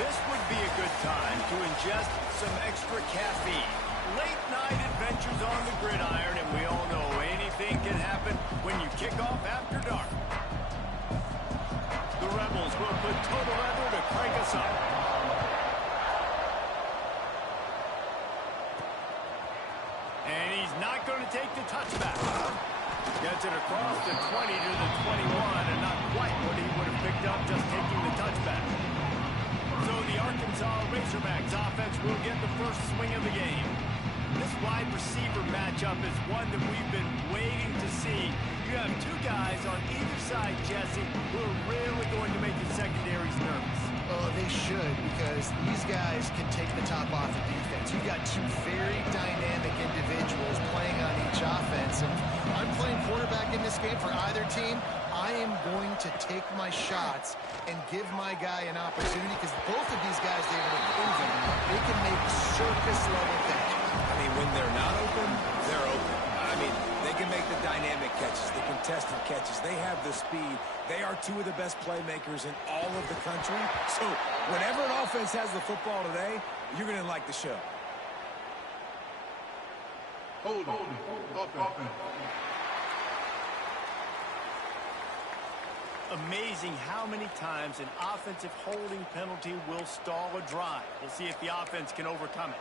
This would be a good time to ingest some extra caffeine. Late night adventures on the gridiron, and we all know anything can happen when you kick off after dark. The Rebels will put total leather to crank us up. And he's not going to take the touchback. Gets it across the 20 to the 21, and not quite what he would have picked up just taking the touchback. So the Arkansas Razorbacks offense will get the first swing of the game. This wide receiver matchup is one that we've been waiting to see. You have two guys on either side, Jesse, who are really going to make the secondaries nervous. Oh, they should, because these guys can take the top off the defense. You've got two very dynamic individuals playing on each offense. And I'm playing quarterback in this game for either team. I am going to take my shots and give my guy an opportunity, because both of these guys, David, are proven they can make circus-level catches. I mean, when they're not open, they're open. I mean, they can make the dynamic catches, the contested catches. They have the speed. They are two of the best playmakers in all of the country. So whenever an offense has the football today, you're going to like the show. Hold offense. Amazing how many times an offensive holding penalty will stall a drive. We'll see if the offense can overcome it.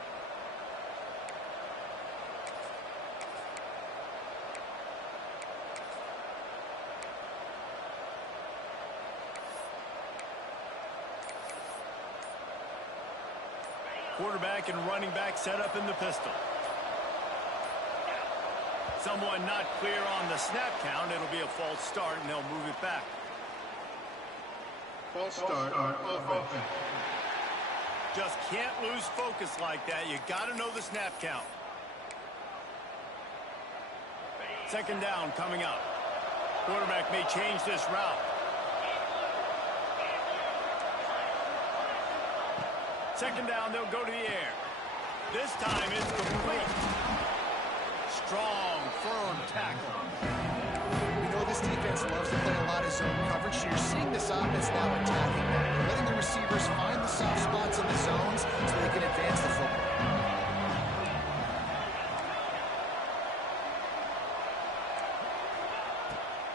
Quarterback and running back set up in the pistol. Someone not clear on the snap count. It'll be a false start, and they'll move it back. False start on offense. Just can't lose focus like that. You got to know the snap count. Second down coming up. Quarterback may change this route. Second down, they'll go to the air. This time it's complete. Strong, firm tackle. We know this defense loves to play a lot of zone coverage, so you're seeing this offense now attacking that. They're letting the receivers find the soft spots in the zones so they can advance the football.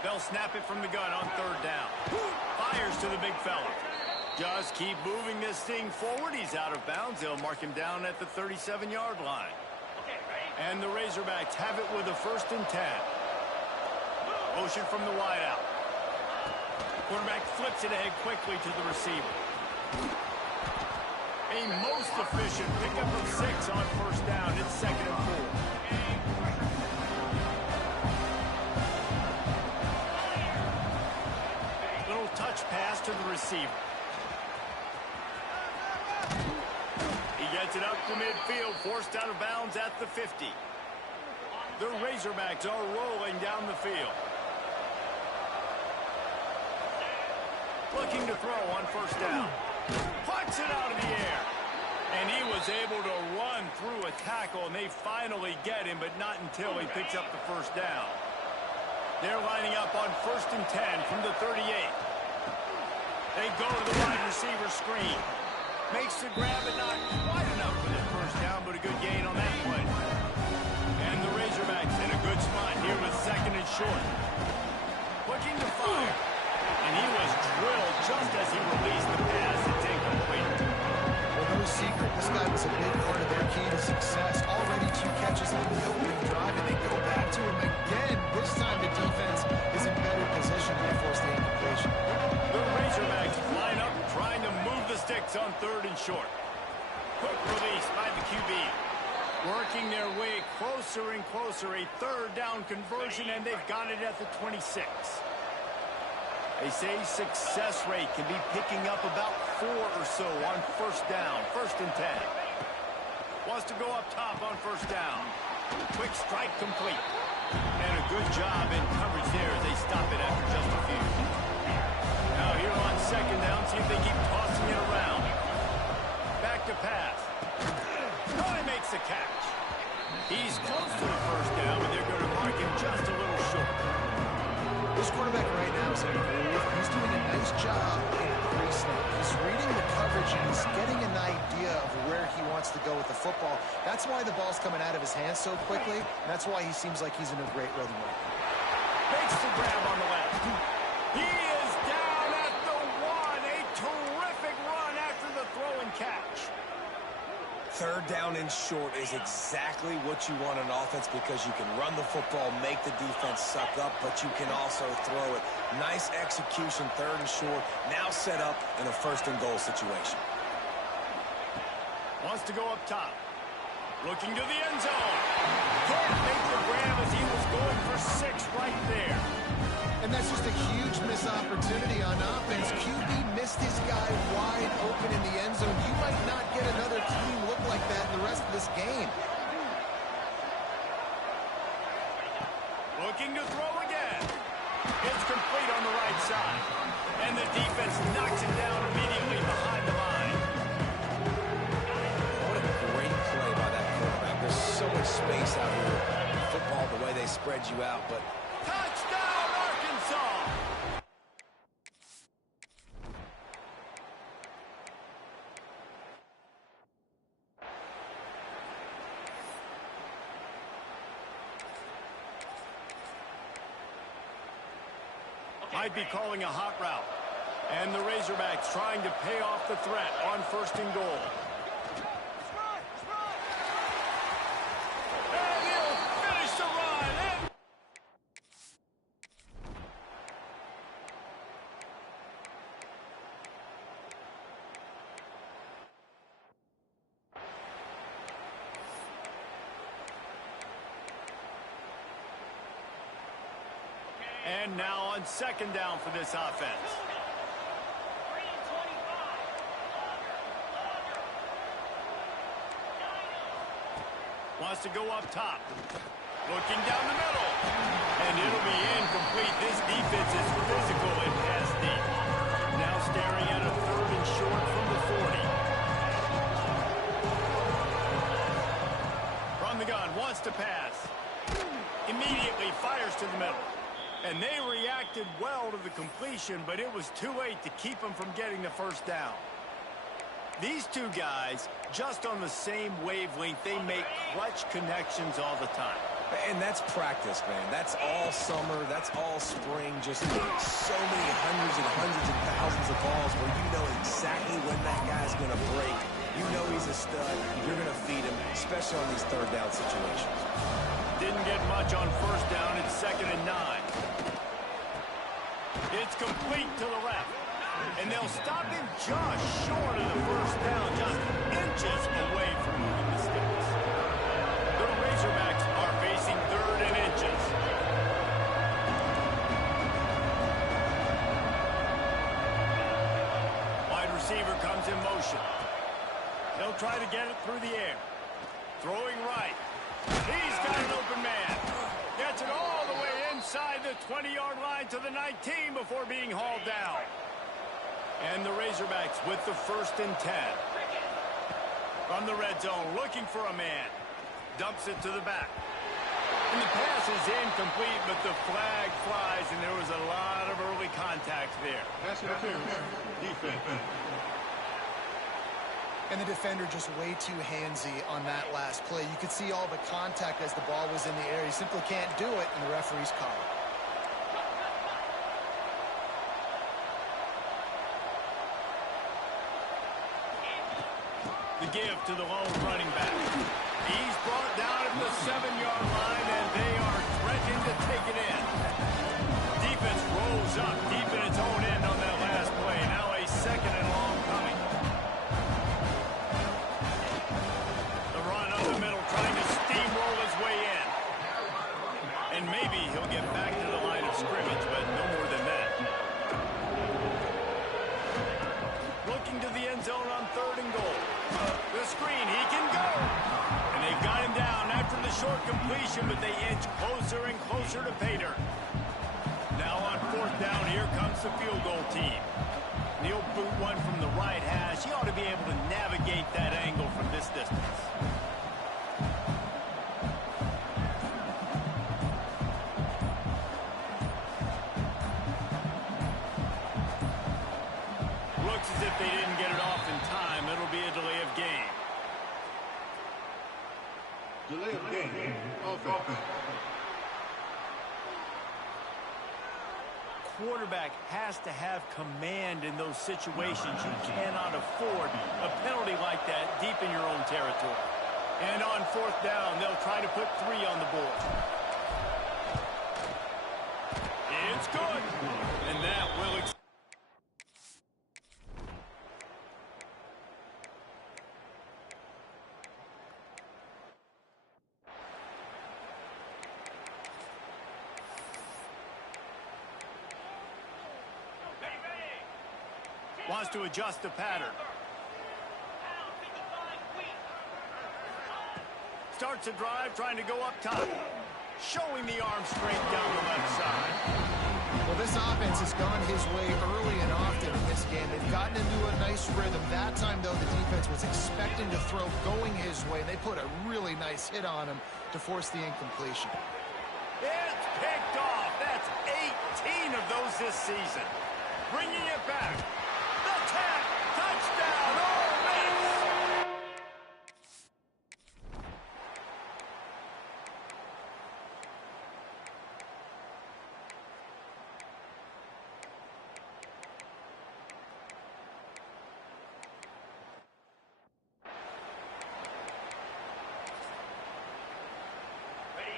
They'll snap it from the gun on third down. Fires to the big fella. Just keep moving this thing forward. He's out of bounds. They'll mark him down at the 37-yard line. And the Razorbacks have it with a 1st and 10. Motion from the wideout. Quarterback flips it ahead quickly to the receiver. A most efficient pickup of 6 on 1st down. It's 2nd and 4. Little touch pass to the receiver. He gets it up to midfield, forced out of bounds at the 50. The Razorbacks are rolling down the field. Looking to throw on 1st down. Pucks it out of the air. And he was able to run through a tackle, and they finally get him, but not until he picks up the 1st down. They're lining up on 1st and 10 from the 38. They go to the wide receiver screen. Makes the grab, but not quite enough for the 1st down, but a good gain on that play. And the Razorbacks in a good spot here with 2nd and short. Looking to fire. And he was drilled just as he released the pass. It's incomplete. Well, no secret, this guy was a big part of their key to success. Already 2 catches on the opening drive, and they go back to him again. This time the defense is in better position to force the incompletion. The Razorbacks line up, trying to move the sticks on 3rd and short. Quick release by the QB. Working their way closer and closer. A 3rd down conversion, and they've got it at the 26. They say success rate can be picking up about 4 or so on 1st down. 1st and 10. Wants to go up top on 1st down. Quick strike complete. And a good job in coverage there as they stop it after just a few. Now here on 2nd down, see if they keep tossing it around. Back to pass. Oh, he makes the catch. He's close to the 1st down, but they're going to mark him just a little short. This quarterback right now is in a groove. He's doing a nice job increasing he's reading the coverage and he's getting an idea of where he wants to go with the football. That's why the ball's coming out of his hands so quickly, and that's why he seems like he's in a great rhythm right now. Makes the grab on the left. He is down at the 1. A terrific run after the throw and catch. Third down and short is exactly what you want on offense because you can run the football, make the defense suck up, but you can also throw it. Nice execution, third and short, now set up in a first and goal situation. Wants to go up top. Looking to the end zone. Couldn't make the grab as he was going for 6 right there. And that's just a huge missed opportunity on offense. QB missed his guy wide open in the end zone. You might not get another clean look like that in the rest of this game. Looking to throw again. It's complete on the right side. And the defense knocks it down immediately behind the line. What a great play by that quarterback. There's so much space out here. Football, the way they spread you out, but Touchdown, Arkansas! Might be calling a hot route. And the Razorbacks trying to pay off the threat on first and goal. And he'll finish the run. And now on second down for this offense. Wants to go up top. Looking down the middle. And it'll be incomplete. This defense is physical and pass deep. Now staring at a third and short from the 40. From the gun, wants to pass. Immediately fires to the middle. And they reacted well to the completion, but it was too late to keep them from getting the first down. These two guys, just on the same wavelength, they make clutch connections all the time. and that's practice, man. That's all summer. That's all spring. Just so many hundreds and thousands of balls where you know exactly when that guy's going to break. You know he's a stud. You're going to feed him, especially on these third down situations. Didn't get much on first down. It's 2nd and 9. It's complete to the left. And they'll stop him just short of the first down, just inches away from moving the sticks. The Razorbacks are facing 3rd and inches. Wide receiver comes in motion. He'll try to get it through the air. Throwing right. He's got an open man. Gets it all the way inside the 20-yard line to the 19 before being hauled down. And the Razorbacks with the 1st and 10. From the red zone, looking for a man. Dumps it to the back. And the pass is incomplete, but the flag flies, and there was a lot of early contact there. Pass interference. Defense. And the defender just way too handsy on that last play. You could see all the contact as the ball was in the air. He simply can't do it, and the referee's call it. The give to the lone running back. He's brought down at the 7-yard line, and they are threatening to take it in. Defense rolls up deep in its own end on that last play. Now a 2nd and long coming. The run up the middle, trying to steamroll his way in. And maybe he'll get back to the line of scrimmage, but no more than that. Looking to the end zone on 3rd and goal. The screen, he can go. And they've got him down after the short completion, but they inch closer and closer to pay dirt. Now on 4th down, here comes the field goal team. He'll boot one from the right hash. He ought to be able to navigate that angle from this distance. Looks as if they didn't get it off in time. It'll be a delay of game. Delay of game. Offense. Quarterback has to have command in those situations. You cannot afford a penalty like that deep in your own territory. And on fourth down, they'll try to put 3 on the board. It's good. And that will wants to adjust the pattern. Starts a drive, trying to go up top. Showing the arm strength down the left side. Well, this offense has gone his way early and often in this game. They've gotten into a nice rhythm. That time, though, the defense was expecting to throw going his way. They put a really nice hit on him to force the incompletion. It's picked off. That's 18 of those this season. Bringing it back. The tap. Touchdown. Ole Miss.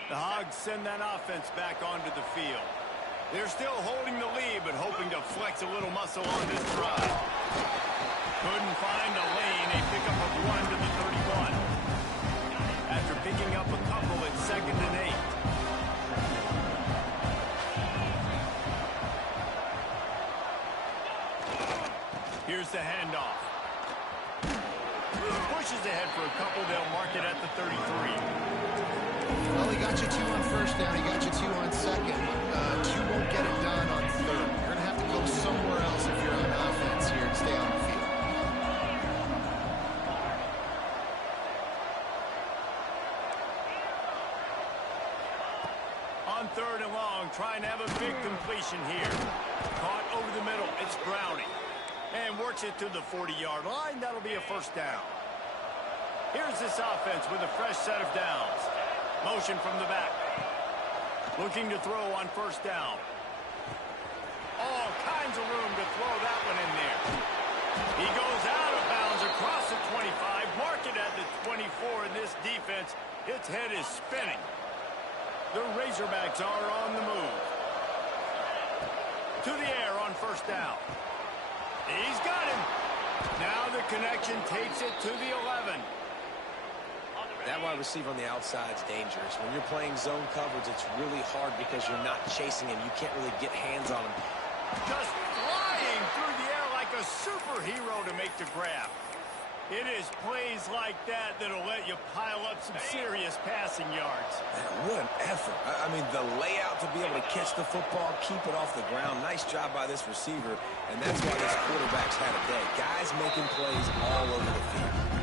The Hogs send that offense back onto the field. They're still holding the lead, but hoping to flex a little muscle on this drive. Couldn't find a lane. A pickup of 1 to the 31. After picking up a couple at 2nd and 8. Here's the handoff. Pushes ahead for a couple. They'll mark it at the 33. Well, he got you 2 on first down. He got you 2 on second. 2 won't get it done on third. You're going to have to go somewhere else if you're on offense here to stay on the field. On 3rd and long, trying to have a big completion here. Caught over the middle. It's Browning. And works it to the 40-yard line. That'll be a first down. Here's this offense with a fresh set of downs. Motion from the back. Looking to throw on first down. All kinds of room to throw that one in there. He goes out of bounds across the 25. Mark it at the 24. And this defense, its head is spinning. The Razorbacks are on the move. To the air on first down. He's got him. Now the connection takes it to the 11. That wide receiver on the outside is dangerous. When you're playing zone coverage, it's really hard because you're not chasing him. You can't really get hands on him. Just flying through the air like a superhero to make the grab. It is plays like that that'll let you pile up some serious passing yards. Man, what an effort. I mean, the layout to be able to catch the football, keep it off the ground. Nice job by this receiver, and that's why this quarterback's had a day. Guys making plays all over the field.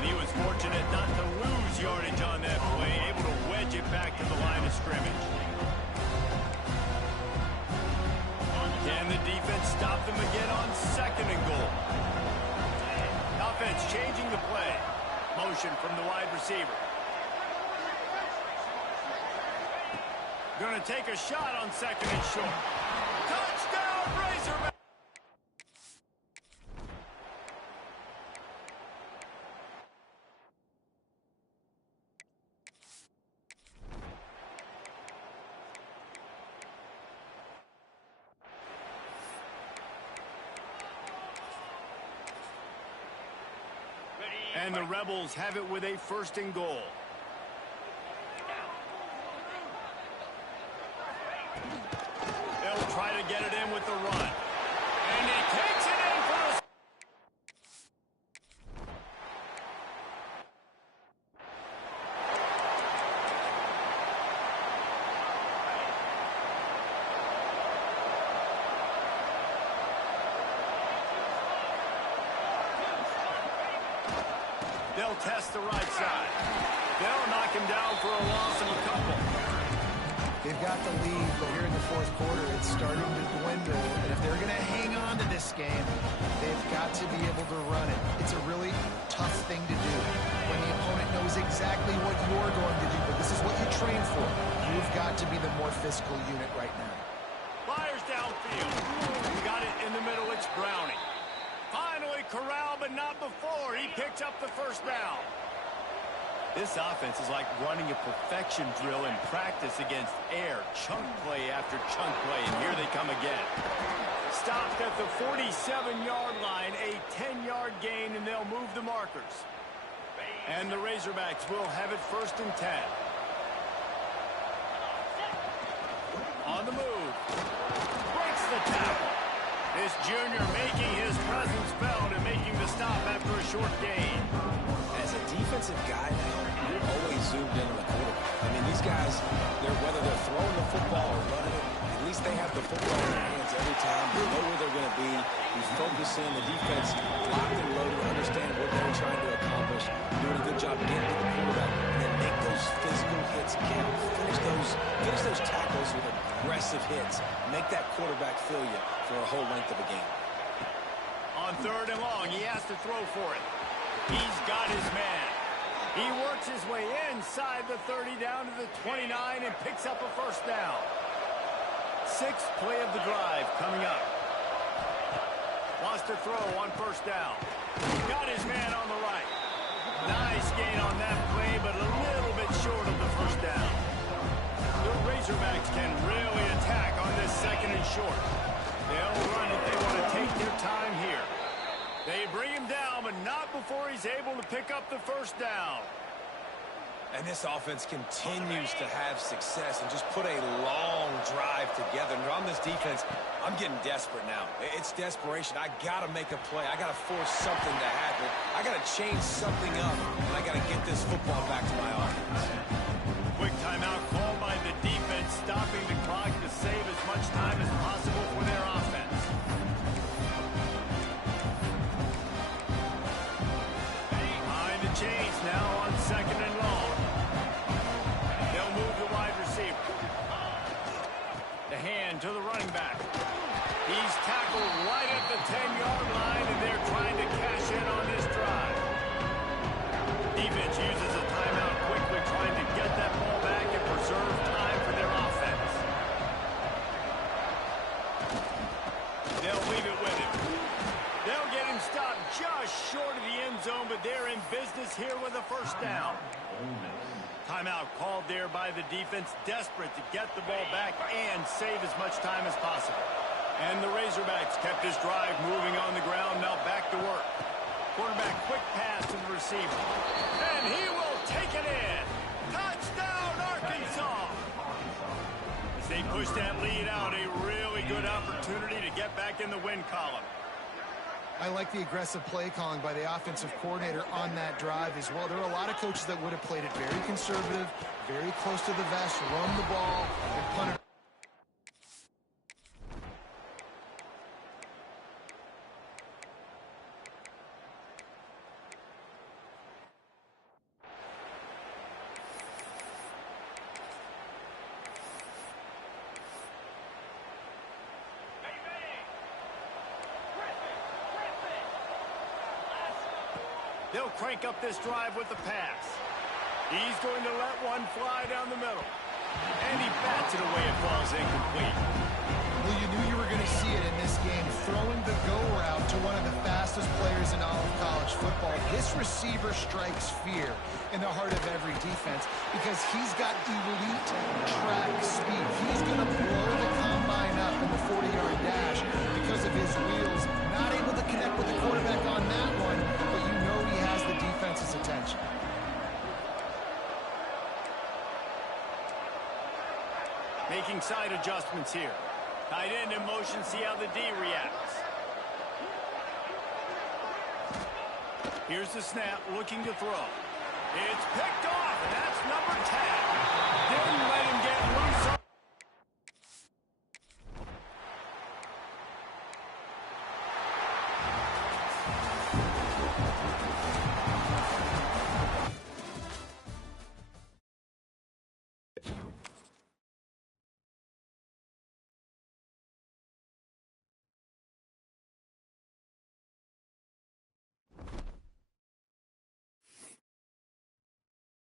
And he was fortunate not to lose yardage on that play, able to wedge it back to the line of scrimmage. Can the defense stop them again on 2nd and goal? Offense changing the play. Motion from the wide receiver. Going to take a shot on 2nd and short. Touchdown, Razorback! And the Rebels have it with a 1st and goal. They'll try to get it in with the run. And he takes it in for a... They'll test the right side. They'll knock him down for a loss of a couple. They've got the lead, but here in the 4th quarter, it's starting to dwindle. And if they're going to hang on to this game, they've to be able to run it. It's a really tough thing to do when the opponent knows exactly what you're going to do, but this is what you train for. You've got to be the more physical unit right now. Fires downfield. Got it in the middle. It's Browning. Finally corralled, but not before. He picks up the first down. This offense is like running a perfection drill in practice against air. Chunk play after chunk play, and here they come again. Stopped at the 47-yard line, a 10-yard gain, and they'll move the markers. And the Razorbacks will have it 1st and 10. On the move. Breaks the tackle. This junior making his presence felt and making the stop after a short gain. As a defensive guy now, you're always zoomed in on the quarterback. I mean, these guys, whether they're throwing the football or running it, at least they have the football in their hands every time. They know where they're going to be. We focus in. The defense locked and loaded, understand what they're trying to accomplish, doing a good job getting to the quarterback, and then make those physical hits count. Finish those tackles with aggressive hits. Make that quarterback feel you for a whole length of a game. On 3rd and long, he has to throw for it. He's got his man. He works his way inside the 30 down to the 29 and picks up a first down. 6th play of the drive coming up. Wants to throw on 1st down. Got his man on the right. Nice gain on that play, but a little bit short of the 1st down. The Razorbacks can really attack on this 2nd and short. They'll run it. They want to take their time here. They bring him down, but not before he's able to pick up the 1st down. And this offense continues to have success and just put a long drive together. And on this defense, I'm getting desperate now. It's desperation. I got to make a play. I got to force something to happen. I got to change something up, and I got to get this football back to my offense. Quick timeout called by the defense, stopping the clock to save as much time as possible for their offense. Behind the chains now on 2nd and long. They'll move the wide receiver. The hand to the running back. He's tackled right at the 10-yard line, and they're trying to cash in on this drive. Defense uses a timeout quickly, trying to get that ball back and preserve time for their offense. They'll leave it with him. They'll get him stopped just short of the end zone, but they're in business here with a 1st down. Timeout called there by the defense, desperate to get the ball back and save as much time as possible. And the Razorbacks kept this drive moving on the ground, now back to work. Quarterback, quick pass to the receiver. And he will take it in. Touchdown, Arkansas! As they push that lead out, a really good opportunity to get back in the win column. I like the aggressive play calling by the offensive coordinator on that drive as well. There are a lot of coaches that would have played it very conservative, very close to the vest, run the ball, and punt it. They'll crank up this drive with the pass. He's going to let one fly down the middle. And he bats it away. It falls incomplete. Well, you knew you were going to see it in this game. Throwing the go route to one of the fastest players in all of college football. This receiver strikes fear in the heart of every defense because he's got elite track speed. He's going to blow the combine up in the 40-yard dash because of his wheels. Not able to connect with the quarterback on that one, but you know he has the defense's attention. Making side adjustments here. Tight end in motion, see how the D reacts. Here's the snap, looking to throw. It's picked off, and that's number 10. Didn't let him get loose